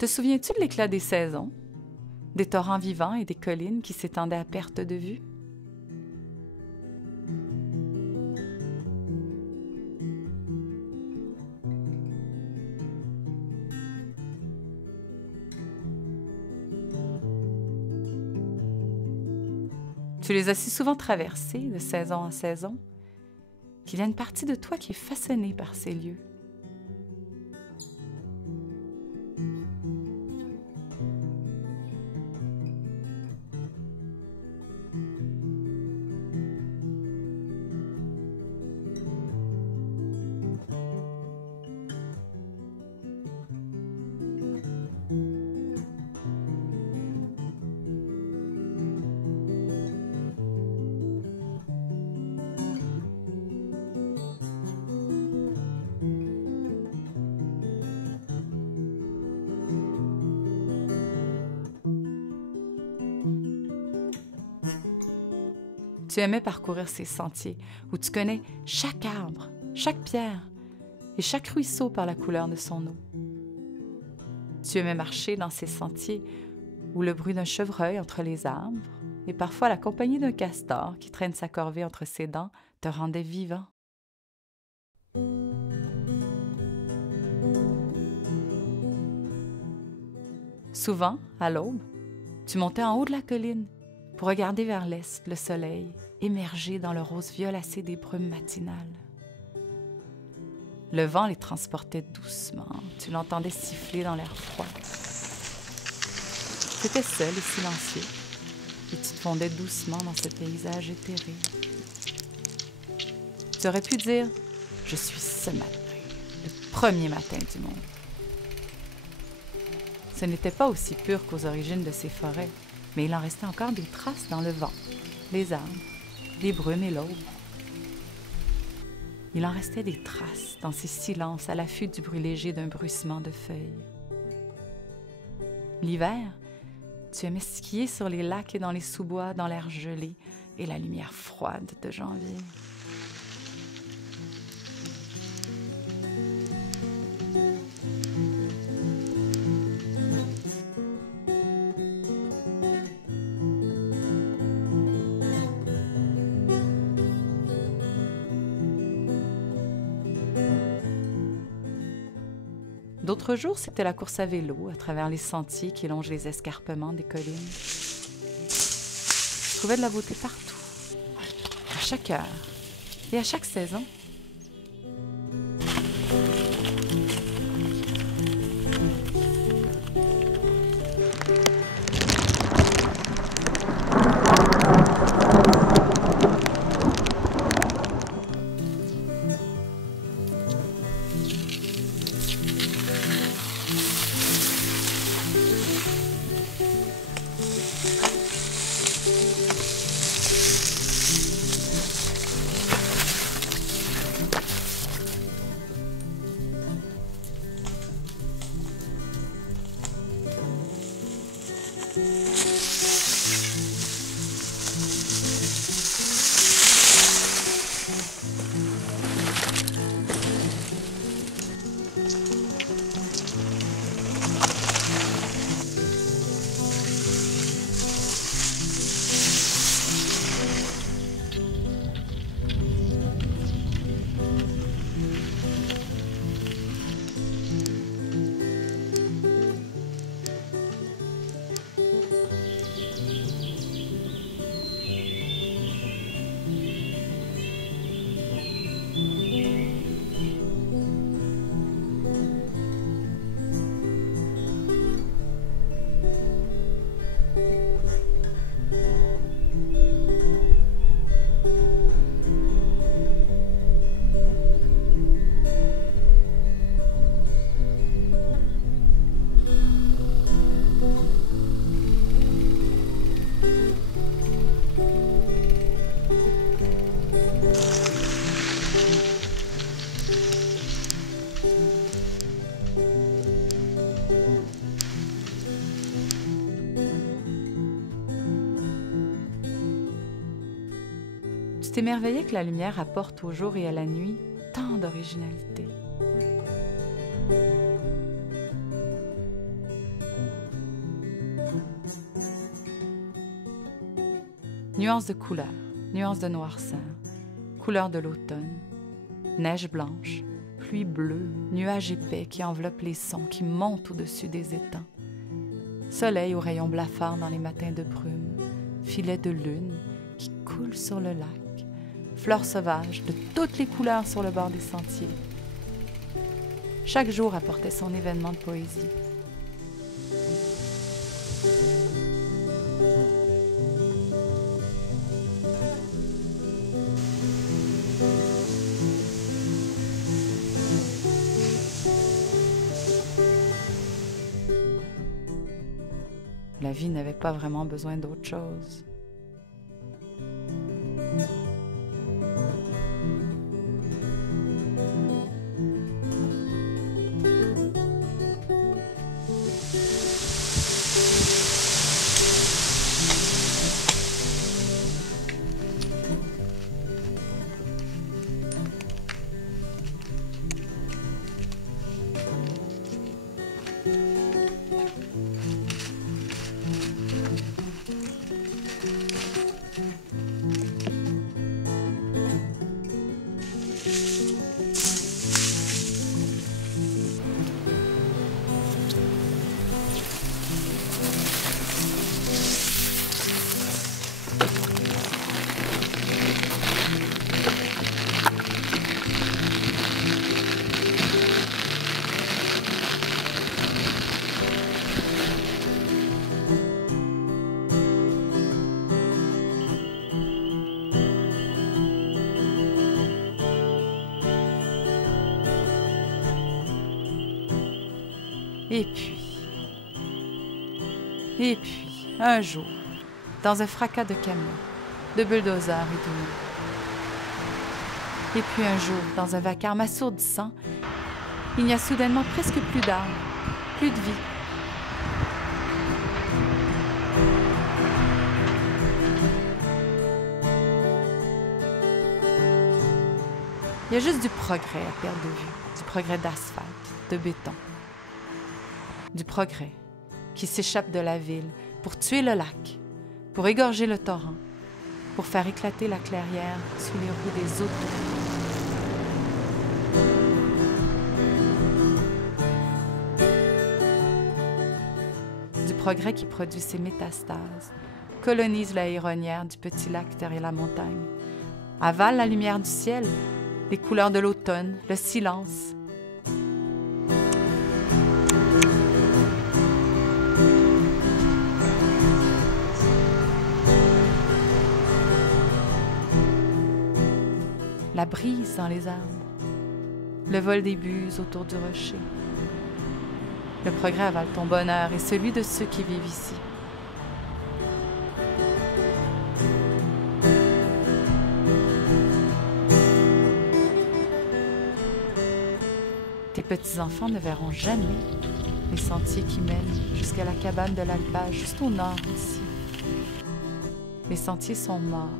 Te souviens-tu de l'éclat des saisons, des torrents vivants et des collines qui s'étendaient à perte de vue? Tu les as si souvent traversés de saison en saison qu'il y a une partie de toi qui est façonnée par ces lieux. Tu aimais parcourir ces sentiers où tu connais chaque arbre, chaque pierre et chaque ruisseau par la couleur de son eau. Tu aimais marcher dans ces sentiers où le bruit d'un chevreuil entre les arbres et parfois la compagnie d'un castor qui traîne sa corvée entre ses dents te rendait vivant. Souvent, à l'aube, tu montais en haut de la colline pour regarder vers l'est le soleil émerger dans le rose violacé des brumes matinales. Le vent les transportait doucement, tu l'entendais siffler dans l'air froid. Tu étais seul et silencieux, et tu te fondais doucement dans ce paysage éthéré. Tu aurais pu dire « Je suis ce matin, le premier matin du monde ». Ce n'était pas aussi pur qu'aux origines de ces forêts, mais il en restait encore des traces dans le vent, les arbres, les brumes et l'aube. Il en restait des traces dans ces silences à l'affût du bruit léger d'un bruissement de feuilles. L'hiver, tu aimais skier sur les lacs et dans les sous-bois, dans l'air gelé et la lumière froide de janvier. D'autres jours, c'était la course à vélo à travers les sentiers qui longent les escarpements des collines. Je trouvais de la beauté partout, à chaque heure et à chaque saison. Tu t'émerveillais que la lumière apporte au jour et à la nuit tant d'originalité. Nuances de couleurs, nuances de noirceur, couleurs de l'automne, neige blanche, pluie bleue, nuages épais qui enveloppent les sons qui montent au-dessus des étangs, soleil aux rayons blafards dans les matins de brume, filets de lune qui coulent sur le lac, fleurs sauvages de toutes les couleurs sur le bord des sentiers. Chaque jour apportait son événement de poésie. La vie n'avait pas vraiment besoin d'autre chose. Et puis, un jour, dans un fracas de camions, de bulldozers et de nuit. Et puis un jour, dans un vacarme assourdissant, il n'y a soudainement presque plus d'arbres, plus de vie. Il y a juste du progrès à perte de vue, du progrès d'asphalte, de béton. Du progrès qui s'échappe de la ville pour tuer le lac, pour égorger le torrent, pour faire éclater la clairière sous les roues des autos. Du progrès qui produit ses métastases, colonise la héronnière du petit lac derrière la montagne, avale la lumière du ciel, les couleurs de l'automne, le silence. La brise dans les arbres, le vol des buses autour du rocher. Le progrès avale ton bonheur et celui de ceux qui vivent ici. Tes petits-enfants ne verront jamais les sentiers qui mènent jusqu'à la cabane de l'alpage, juste au nord ici. Les sentiers sont morts,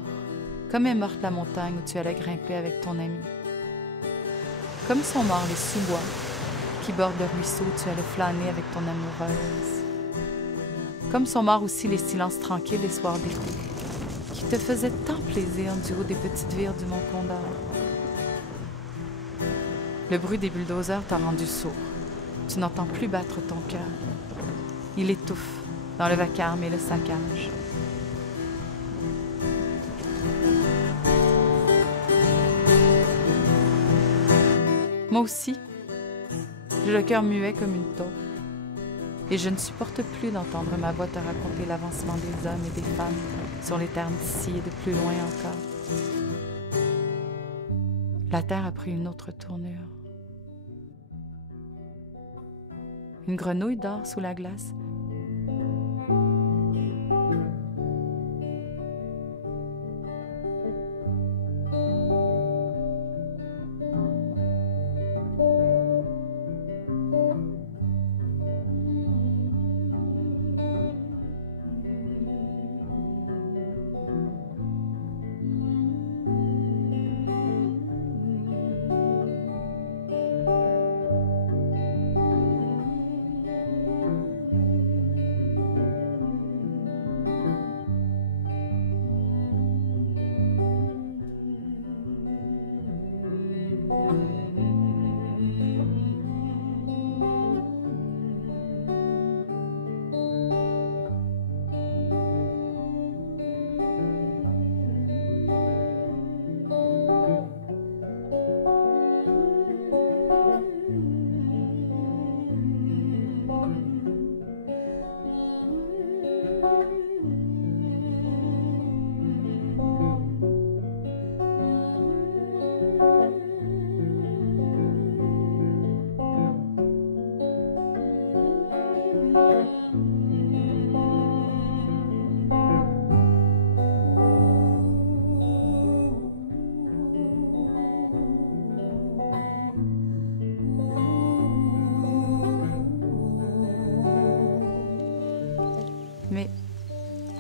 comme est morte la montagne où tu allais grimper avec ton ami. Comme sont morts les sous-bois qui bordent le ruisseau où tu allais flâner avec ton amoureuse. Comme sont morts aussi les silences tranquilles les soirs d'été, qui te faisaient tant plaisir du haut des petites vires du Mont Condor. Le bruit des bulldozers t'a rendu sourd. Tu n'entends plus battre ton cœur. Il étouffe dans le vacarme et le saccage. Moi aussi, j'ai le cœur muet comme une taupe, et je ne supporte plus d'entendre ma voix te raconter l'avancement des hommes et des femmes sur les terres d'ici et de plus loin encore. La terre a pris une autre tournure. Une grenouille dort sous la glace.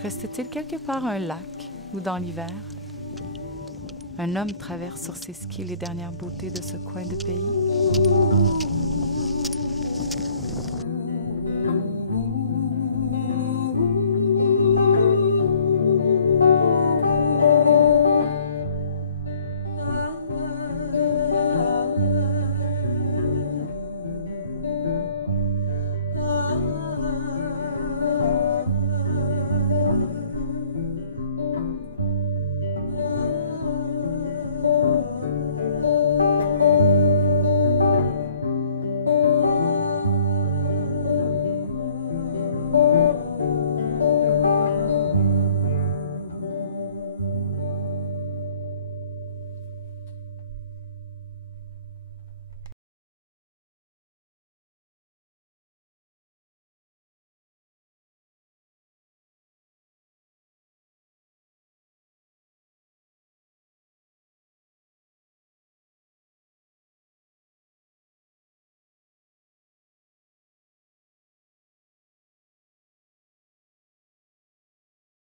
Reste-t-il quelque part un lac ou dans l'hiver? Un homme traverse sur ses skis les dernières beautés de ce coin de pays.